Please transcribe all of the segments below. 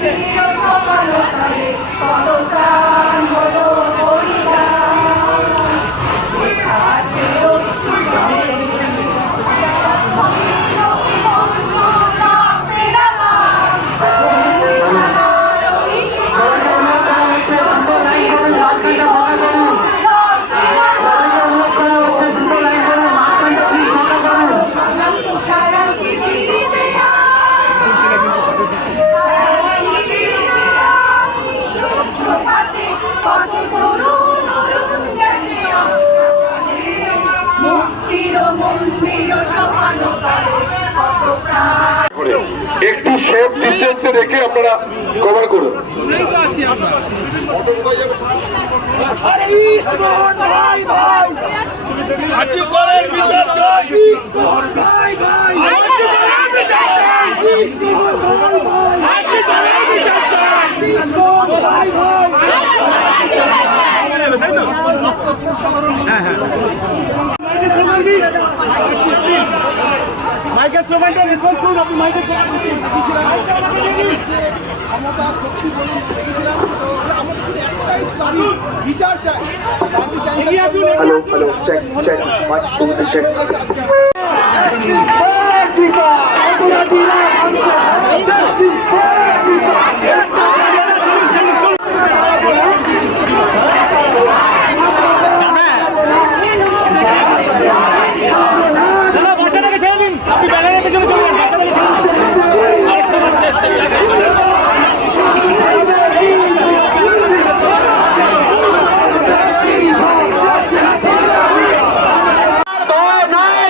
মন্দির একটু শর্ট ডিস্টেন্সে রেখে আপনারা কভার করুন। বিচার চাই মাইকের স্লোগানটা রেসপন্স করুন আপনি মাইকের ক্ষমতা শক্তি বলুন দেখেছিলাম যে আমাদের শুধু একটাই দাবি বিচার চাই এগিয়ে আসুন Hello, hello, check, check, one, two, three, check. দাদা বাচ্চাটাকে ছেড়ে দিন আপনি ব্যানারের পেছনে চলবেন বাচ্চাটাকে ছেড়ে দিন ভয় নাই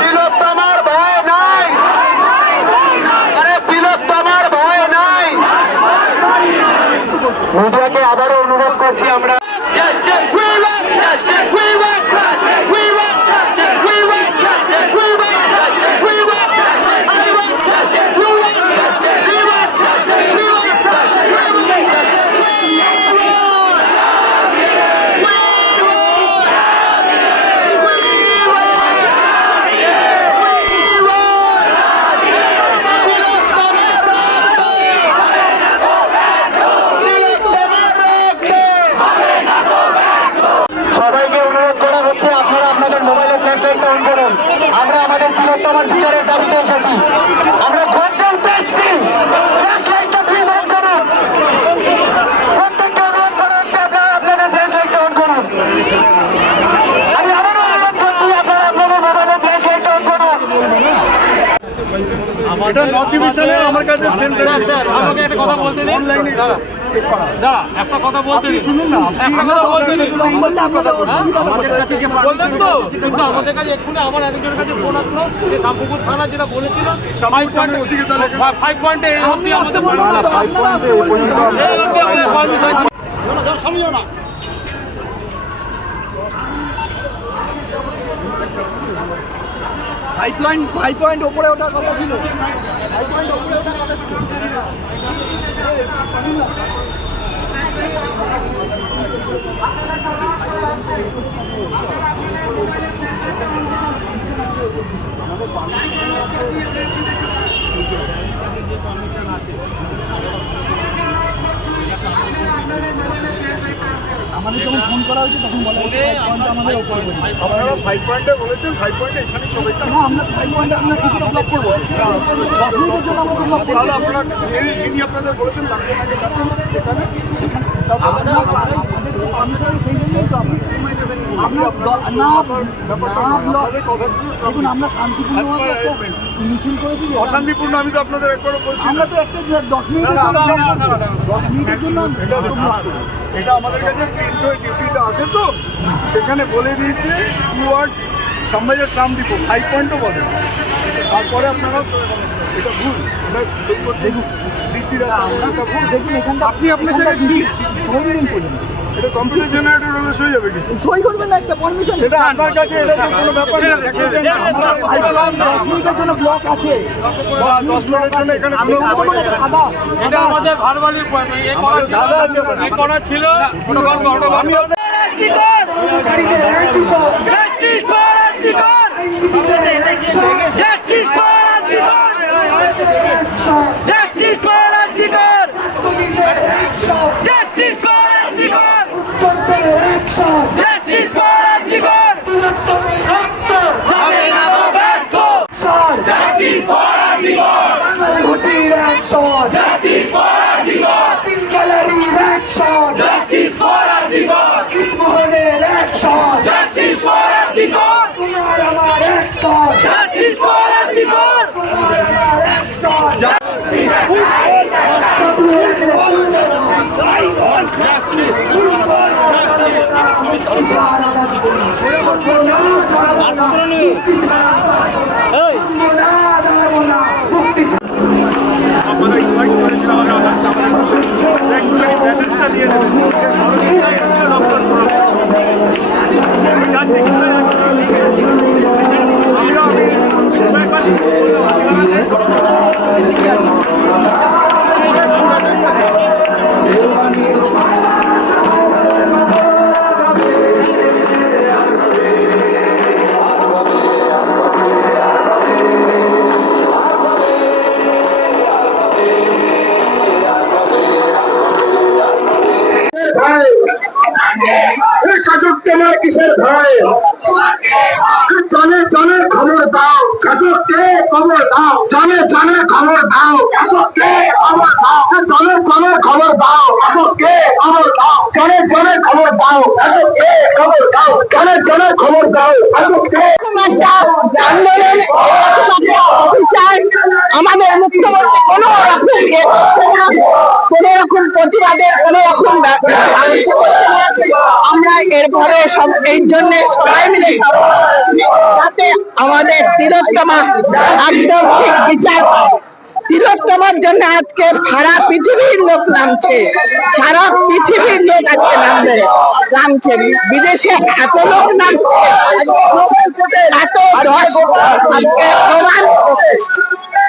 তিলোত্তমার ভয় নাই আরে তিলোত্তমার ভয় নাই মিডিয়াকে আবারও অনুরোধ করছি আমরা Justice, we want justice, we want justice, we want justice, we want justice, we want justice, we want justice, I want justice, you want justice, we want justice, we want justice, we want justice, we সবাইকে অনুরোধ করা হচ্ছে আপনারা আপনাদের মোবাইলের flash লাইটটা on করুন আমরা আমাদের বৃহত্তমার বিচারের দাবিতে এসেছি আমরা ঘরজন পেয়েছি ফ্ল্যাশ লাইটটা প্লিজ অন করুন প্রত্যেককে অনুরোধ করা হচ্ছে আপনারা আপনাদের ফ্ল্যাশ লাইটটা অন করুন আমি আবারও অনুরোধ করছি আপনারা আপনাদের মোবাইলের ফ্ল্যাশ লাইটটা অন করুন এটা আমার কাছে সেন্টার আমাকে একটা কথা বলতে দিন। অনলাইনে দাঁড়া একটা কথা বলতে দিন। শুনুন না একটা কথা বলতে দিন। আমাদের কাছে যে বললেন তো? কিন্তু আমাদের কাছে এক্ষুনি আমার একজনের কাছে ফোন আসলো যে শামপুকুর থানা যেটা বলেছিল ফাইভ পয়েন্ট ফাইভ পয়েন্টে এই অবধি আমাদের না পাইপলাইন ফাইভ পয়েন্ট ওপরে ওঠার কথা ছিল। আমাদের যখন ফোন করা হয়েছে তখন বলা হয়েছে আমাদের ওপরে আপনারা ফাইভ পয়েন্টে বলেছেন ফাইভ পয়েন্টে এখানে সবাই না আমরা ফাইভ পয়েন্ট আমরা কিছুটা ব্লক করব। দশ মিনিটের জন্য আমরা ব্লক করব। আপনারা যিনি আপনাদের বলেছেন তাকে আগে অশান্তিপূর্ণ আমি তো আপনাদের একবারও বলছি আমরা তো একটা দশ মিনিটের। দশ মিনিটের জন্য এটা আমাদের কাছে প্রিন্ট ডিউটিটা আছে তো সেখানে বলে দিয়েছে টুয়ার্ডস সাম্রাজ্যের ট্রাম দিব ফাইভ পয়েন্টও বলে তারপরে আপনারা এটা ভুল। আপনি আপনার জায়গায় সই দিন পর্যন্ত এটা কম্পিউটার জেনারেটর হলে সই যাবে কি? সই করবেন না একটা পারমিশন সেটা আপনার কাছে এটা তো কোনো ব্যাপার না। দশ জন্য ব্লক আছে। মিনিটের জন্য এখানে সাদা। এটা আমাদের ভারবালি এ করা ছিল সাদা আছে এ করা ছিল। বন্ধ ওটা বন্ধ Justice for Antigone! Justice for Antigone! Justice Justice for Antigor! Justice for Antigor! যাবে না গো ব্যর্থ! Justice for Antigor! Justice for Antigor! Justice for Antigor! Justice ভয় জনে জনে খবর দাও শাসককে খবর দাও, জনে জনে খবর দাও শাসককে খবর দাও, জনে জনে খবর দাও শাসককে খবর দাও, জনে জনে খবর দাও শাসককে খবর দাও, জনে জনে খবর দাও শাসককে আন্দোলন আমাদের মুখ্যমন্ত্রী কোন না সব এই জন্য সবাই মিলে যাতে আমাদের একদম বিচার জন্য আজকে সারা পৃথিবীর লোক নামছে। সারা পৃথিবীর লোক আজকে নামবে, নামছে। বিদেশে এত লোক নামছে, এত দশ, আজকে প্রমাণ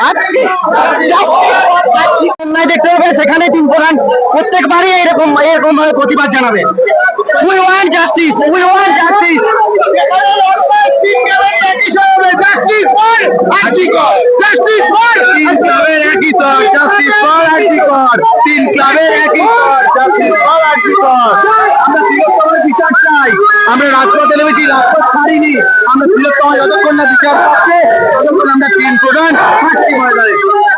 আজকে দেখতে হবে সেখানে তিন প্রধান প্রত্যেকবারই এরকম এরকম প্রতিবাদ জানাবে we want justice we want justice তিন ক্লাবের একই চাই আমরা রাজপথে নেমেছি, রাজপথ ছাড়িনি। আমরা তিলোত্তমা যতক্ষণ না বিচার পাচ্ছে ততক্ষণ আমরা তিন প্রধান ময়দানে।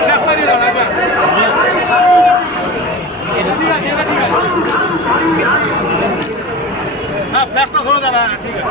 লেফট সাইডে দাঁড়া একবার। ঠিক আছে এটা ঠিক আছে হ্যাঁ ফ্ল্যাগটা ধরে দাঁড়া ঠিক আছে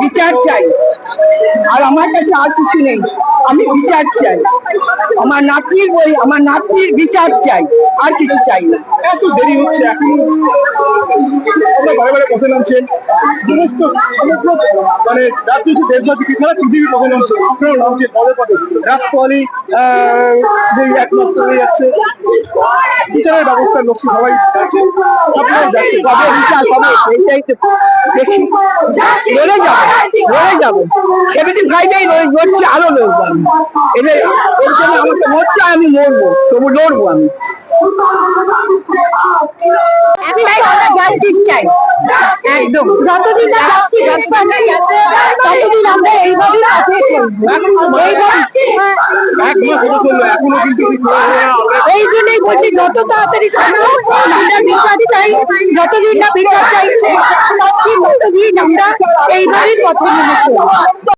বিচার চাই। আর আমার কাছে আর কিছু নেই। আমি বিচার চাই। আমার নাতির বই আমার নাতির বিচার চাই। আর কিছু চাই না। এত দেরি হচ্ছে এখন। মানে মাস হয়ে যাচ্ছে। বিচারের যাচ্ছেন কবে বিচার দেখি। যাব যাব। সেভেন্টি ফাইভেই আরও লড়বো আমি এদের এর জন্য আমাকে মরতে আমি মরবো তবু লড়বো আমি। একটাই কথা জাস্টিস চাই। একদম। যতদিন না ততদিন আমরা এইভাবেই হয়ে। এই জন্যই বলছি যত তাড়াতাড়ি সম্ভব আমরা বিচার চাই যতদিন না বিচার চাইছে পাচ্ছি ততদিন আমরা এইভাবেই নেমে চলবো।